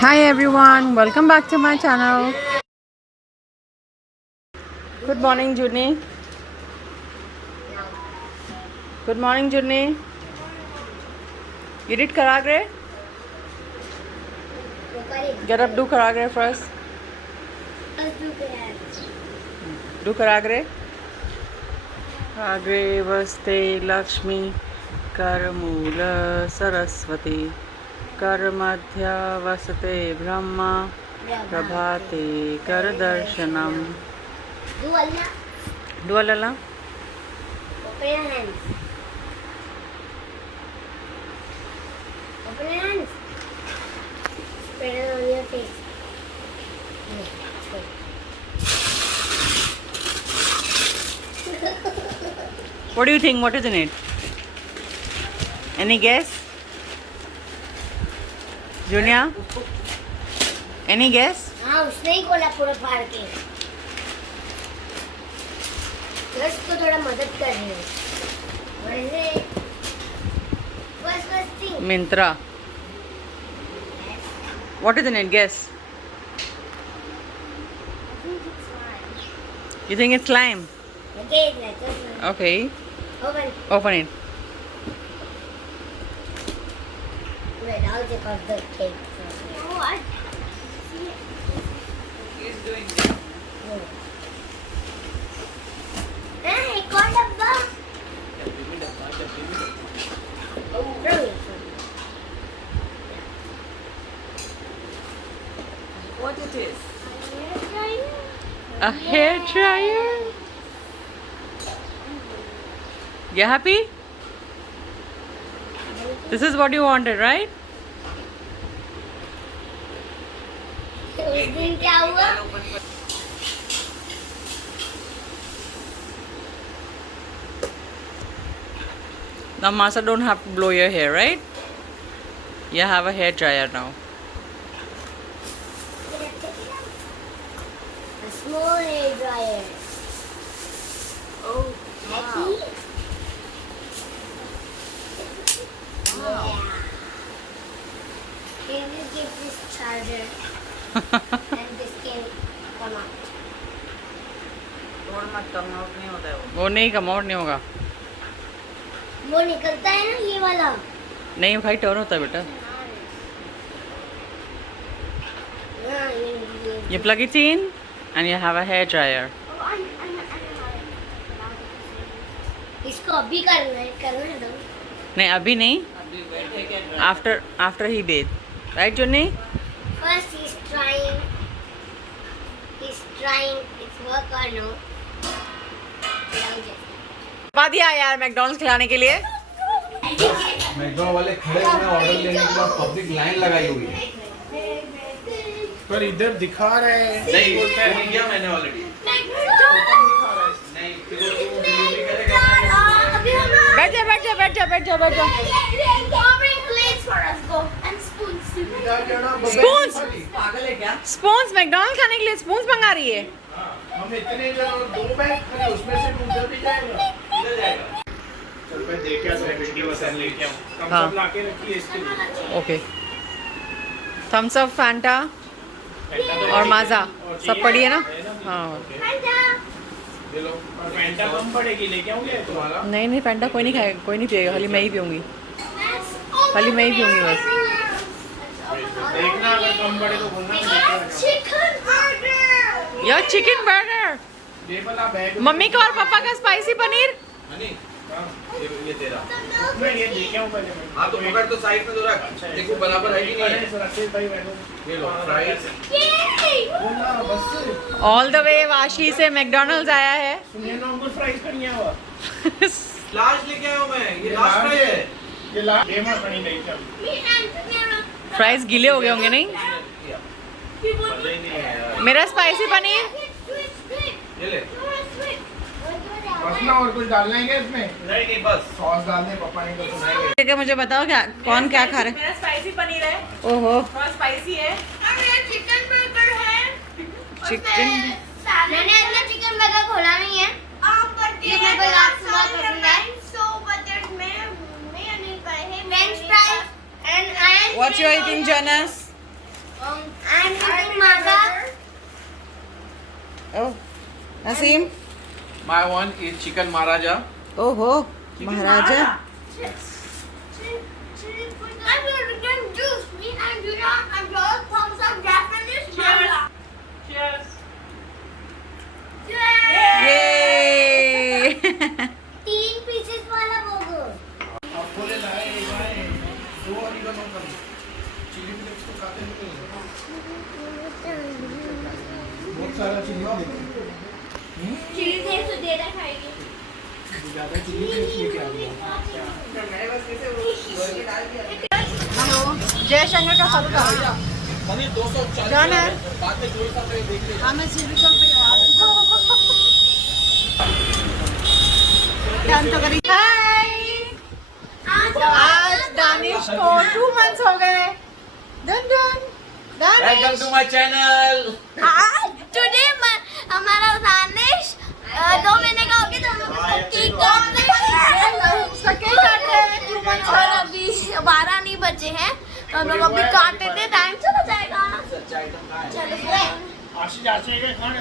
Hi everyone, welcome back to my channel. Good morning, Juni. Good morning, Juni. You did karagre? Get up, do karagre first. Do karagre. Agre vaste Lakshmi Karamula Saraswati Karamadhya vasate Brahma Prabhate Karadarshanam. Do Allah. Do alala. Open your hands. Open your hands. Spread it on your face. What do you think? What is in it? Any guess? Junia? Any guess? हाँ उसने ही खोला पूरा फाड़ के बस को थोड़ा मदद कर रही हूँ वैसे first thing Mintra. What is in it? Guess. You think it's slime? okay let's open Okay. open Open it. wait I'll take off the cake what hey कौन डब्बा What it is? A hair dryer. You happy? This is what you wanted, right? उस दिन क्या हुआ Now Masa don't have to blow your hair, right? You have a hair dryer now. a small hair dryer Oh, Becky? Yeah. Can you get this charger and this can come out? वो नहीं come out नहीं होगा. वो निकलता है ना ये वाला नहीं भाई टर्न होता है बेटा. हाँ, ये You plug it in and you have a hair dryer. इसको अभी करना है तो नहीं अभी नहीं. After he bathe, right Johnny? first he's trying it's work or no पा दिया यार मैकडॉनल्ड्स खिलाने के लिए. मैकडॉनल्ड वाले खड़े हुए हैं ऑर्डर लेने के बाद पब्लिक लाइन लगाई हुई है पर इधर दिखा रहे हैं नहीं बोल दिया मैंने ऑलरेडी नहीं फिर वो डिलीवरी करेगा बैठ जा. स्पून्स मैकडॉनल्ड खाने के लिए स्पून्स मंगा रही है. हम इतने दो बैग खरीदे उसमें से उधर भी जाएगा इधर जाएगा चल मैं देख के आता वीडियो बस लेके आऊं कम हाँ. सब लाके रखी है इसके लिए ओके. थम्स अप फैंटा और माजा सब पड़ी है ना. हाँ ले लो और फैंटा कम पड़ेगी लेके आऊंगे तुम्हारा नहीं फैंटा कोई नहीं खाएगा, कोई नहीं पिएगा, खाली मैं ही पीऊँगी. खाली मैं ही पीऊँगी बस. देखना अगर कम पड़े तो बोलना मैं लेके आऊंगा यार चिकन बर्गर. ये वाला बैग मम्मी का और पापा का स्पाइसी पनीर. हनी हां ये तेरा मैं ये लेके आऊं पहले मैं हाँ तो पकड़ तो साइड में तो रख देखो बराबर है कि नहीं है राकेश भाई बैठो ये लो फ्राइज बोलना बस ऑल द वे वाशी से मैकडॉनल्ड्स आया है. सुनिए ना अंकुर फ्राइज करनी है वो लास्ट लेके आया हूं मैं ये लास्ट फ्राइज है ये ला गेम करनी नहीं चल फ्राइज गीले हो गए होंगे नहीं. मजा ही नहीं है यार मेरा स्पाइसी पनीर. ये ले बस ना और कुछ डालना है क्या इसमें नहीं बस सॉस डाल दे पापा ने तो सुनाएंगे ठीक है मुझे बताओ क्या कौन क्या खा रहे. मेरा स्पाइसी पनीर है ओहो थोड़ा स्पाइसी है और मेरा चिकन बर्गर है चिकन. मैंने अपना चिकन बर्गर खोला नहीं है ये मेरे को आज सुबह पसंद है French fries and What you eating, Jonas? I'm eating maga. Oh, Naseem. My one is chicken Maharaja. Oh ho, Maharaja. I'm drinking juice. Me and Julia and Joel thumbs up Japanese maga. Cheers. Yay! 3 pieces वाला burger. आपको ले लाए भाई 2 oregano कर chilli flakes तो खाते नहीं बहुत सारा चिली चिली फ्लेक्स तो दे रहा खाएगी. ज्यादा चिली फ्लेक्स लेके आ गया जय शंकर का चालू कर. मनी 240 जाना है. बाद में जोड़ सा देख ले हमें सिविकल पे ध्यान तो करी. हाय. आज दानिश को 2 months हो गए. Done done. Welcome to my channel today हमारा दानिश 2 महीने का हो गया तो हम लोग उसका केक काटते हैं. उसका केक काट रहे हैं 2 months और अभी 12 नहीं बचे हैं तो हम लोग अभी काटते थे. टाइम चला जाएगा. चलो आशीष आशीष के खाने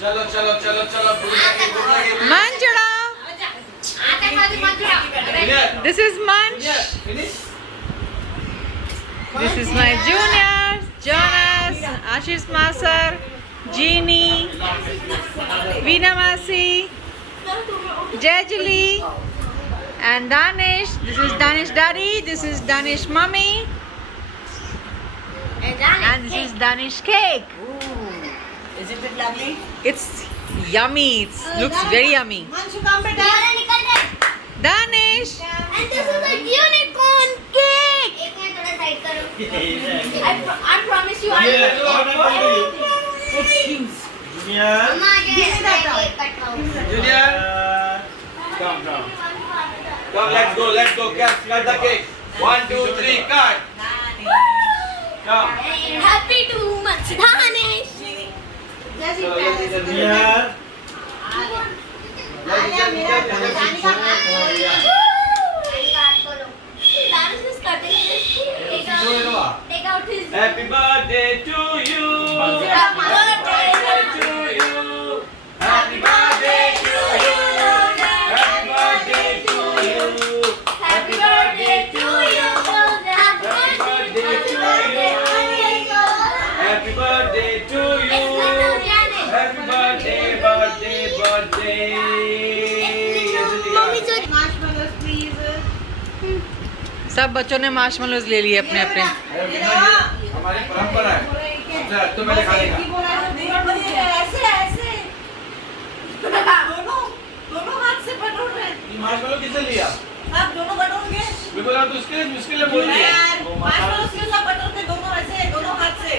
चलो चलो चलो चलो भूख लगी मान चढ़ा. This is Manch. Finish This is my juniors, Jonas, Ashish Masar, Jeannie, Veena Masi, Jajali, and Danish. This is Danish Daddy, this is Danish Mummy, and this is Danish cake. Isn't it lovely? It's yummy, it looks very yummy. Danish! And this is a unicorn cake. एक minute थोड़ा side करो. I promise you. मम्मा आ जाए cake कटाओ. Junior come let's go cut the cake 1 2 3 cut come Happy 2 months Danish. Danish is cutting this. Take out his. happy birthday to you Happy birthday to you happy birthday to you happy birthday to you Happy birthday to you. Happy birthday to you. happy birthday to you happy birthday birthday mummy जो Marshmallows, please. सब बच्चों ने marshmallows ले लिए अपने अपने. हमारी परंपरा है अच्छा तो पहले खाएगा ऐसे ऐसे दोनों हाथ से बटोर रहे हैं. ये मार्शमेलो किसने लिया आप दोनों बटोरोगे. बिल्कुल आप तो उसके लिए बोल रही है मार्शमेलोज के साथ बटोरते दोनों ऐसे दोनों हाथ से.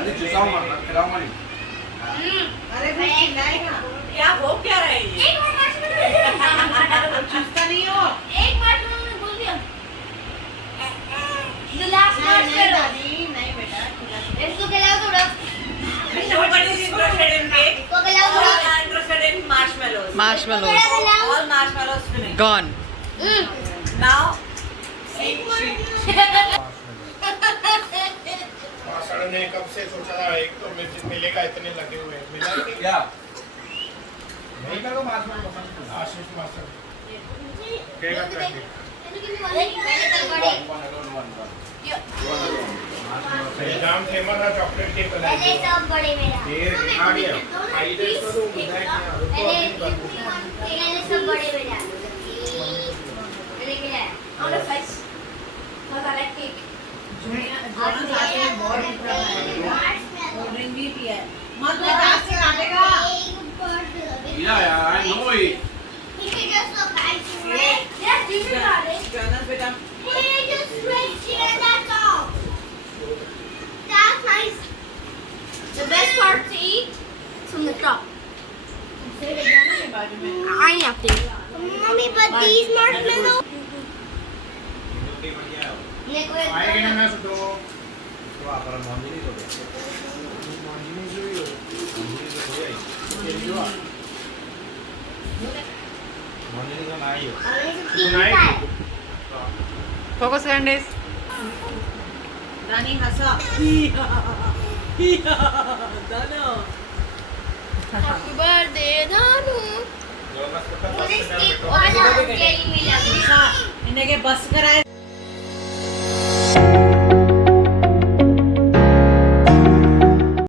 अरे चुसाओ मत खिलाओ मत अरे वो चिल्लाएगा. क्या हो क्या रहा है ये? एक और मार्शमेलो चुसता नहीं हो. एक मार्शमेलो ने बोल दिया. The last marshmallow. नहीं बेटा. इसको खिलाओ थोड़ा. Nobody is interested in cake. इसको खिलाओ All थोड़ा. are interested in marshmallows. Marshmallows All marshmallows finished. gone. Now, sir ने कब से सोचा था एक तो मिलेगा इतने लगे हुए हैं मिला नहीं क्या नहीं का तो मार्शमेलो पसंद आशीष मास्टर केक का केक जाम फेमस है चॉकलेट केक पहले सब बड़े मेरा. आ गया आई दे तो पहले सब बड़े मेरा. मैंने क्या? on the slice. बहुत अलग केक. जोना साथ में बहुत और ड्रिंक भी पिया है. मतलब हाथ से काटेगा. Yeah, I know it. He can just look nice, right? Yes, you can got it. जोना बेटा. Hey, just right here, that's all. That's nice. The best part to eat is from the top. I have to. Mommy, but these marshmallows. आएगा ना मैं सुतो तो आपण मंदिरी तो मंदिरी जो मंदिरी तो नाही हो फोकस कैंडिस रानी हंसा दानो Happy birthday, Danu. जवळपास फक्त 5 This मिनिटं cake वाला jelly मिला. हंसा इन्हें के बस कराए